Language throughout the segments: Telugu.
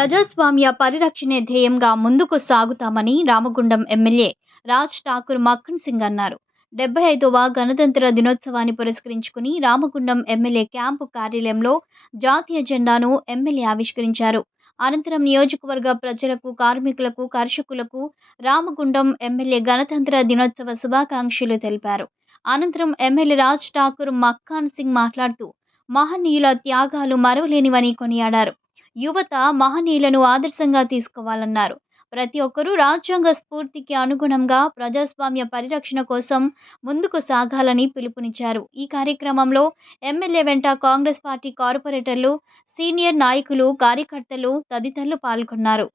ప్రజాస్వామ్య పరిరక్షణే ధ్యేయంగా ముందుకు సాగుతామని రామగుండం ఎమ్మెల్యే రాజ్ ఠాకూర్ మక్కన్ సింగ్ అన్నారు. 75వ గణతంత్ర దినోత్సవాన్ని పురస్కరించుకుని రామగుండం ఎమ్మెల్యే క్యాంపు కార్యాలయంలో జాతీయ జెండాను ఎమ్మెల్యే ఆవిష్కరించారు. అనంతరం నియోజకవర్గ ప్రజలకు, కార్మికులకు, కర్షకులకు రామగుండం ఎమ్మెల్యే గణతంత్ర దినోత్సవ శుభాకాంక్షలు తెలిపారు. అనంతరం ఎమ్మెల్యే రాజ్ ఠాకూర్ మక్కన్ సింగ్ మాట్లాడుతూ మహనీయుల త్యాగాలు మరువలేనివని కొనియాడారు. యువత మహనీయులను ఆదర్శంగా తీసుకోవాలన్నారు. ప్రతి ఒక్కరూ రాజ్యాంగ స్ఫూర్తికి అనుగుణంగా ప్రజాస్వామ్య పరిరక్షణ కోసం ముందుకు సాగాలని పిలుపునిచ్చారు. ఈ కార్యక్రమంలో ఎమ్మెల్యే వెంట కాంగ్రెస్ పార్టీ కార్పొరేటర్లు, సీనియర్ నాయకులు, కార్యకర్తలు తదితరులు పాల్గొన్నారు.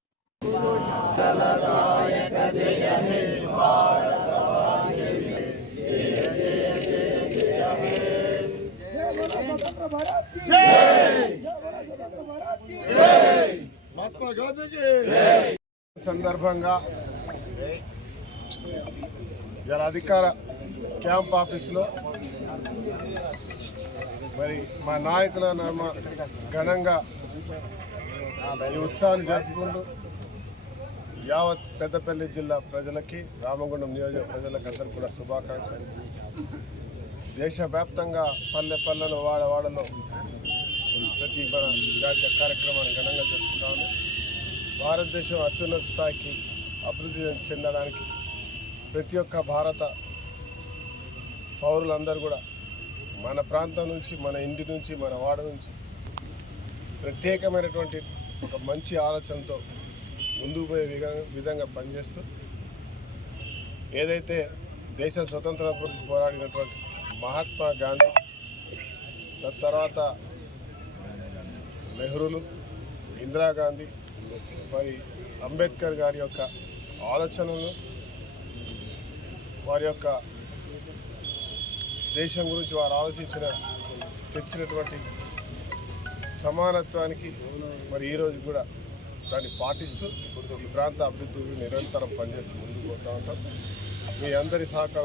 సందర్భంగా అధికార క్యాంప్ ఆఫీస్లో మరి మా నాయకుల ఘనంగా ఈ ఉత్సవాన్ని జరుపుకుంటూ యావత్ పెద్దపల్లి జిల్లా ప్రజలకి, రామగుండం నియోజక ప్రజలకు అందరూ కూడా శుభాకాంక్షలు. దేశవ్యాప్తంగా పల్లె పల్లెలో, వాడవాడలో ప్రతి మన జాతీయ కార్యక్రమాన్ని ఘనంగా జరుపుకుంటాము. భారతదేశం అత్యున్నత స్థాయికి అభివృద్ధి చెందడానికి ప్రతి ఒక్క భారత పౌరులందరూ కూడా మన ప్రాంతం నుంచి, మన ఇంటి నుంచి, మన వాడ నుంచి ప్రత్యేకమైనటువంటి ఒక మంచి ఆలోచనతో ముందుకు పోయే విధంగా పనిచేస్తూ ఏదైతే దేశ స్వతంత్రం గురించి పోరాడినటువంటి మహాత్మా గాంధీ, తర్వాత నెహ్రూలు, ఇందిరాగాంధీ, మరి అంబేద్కర్ గారి యొక్క ఆలోచనలు, వారి యొక్క దేశం గురించి వారు తెచ్చినటువంటి సమానత్వానికి మరి ఈరోజు కూడా దాన్ని పాటిస్తూ ఈ ప్రాంత అభివృద్ధికి నిరంతరం పనిచేస్తూ ముందుకు పోతూ ఉంటాం. మీ అందరి సహకారం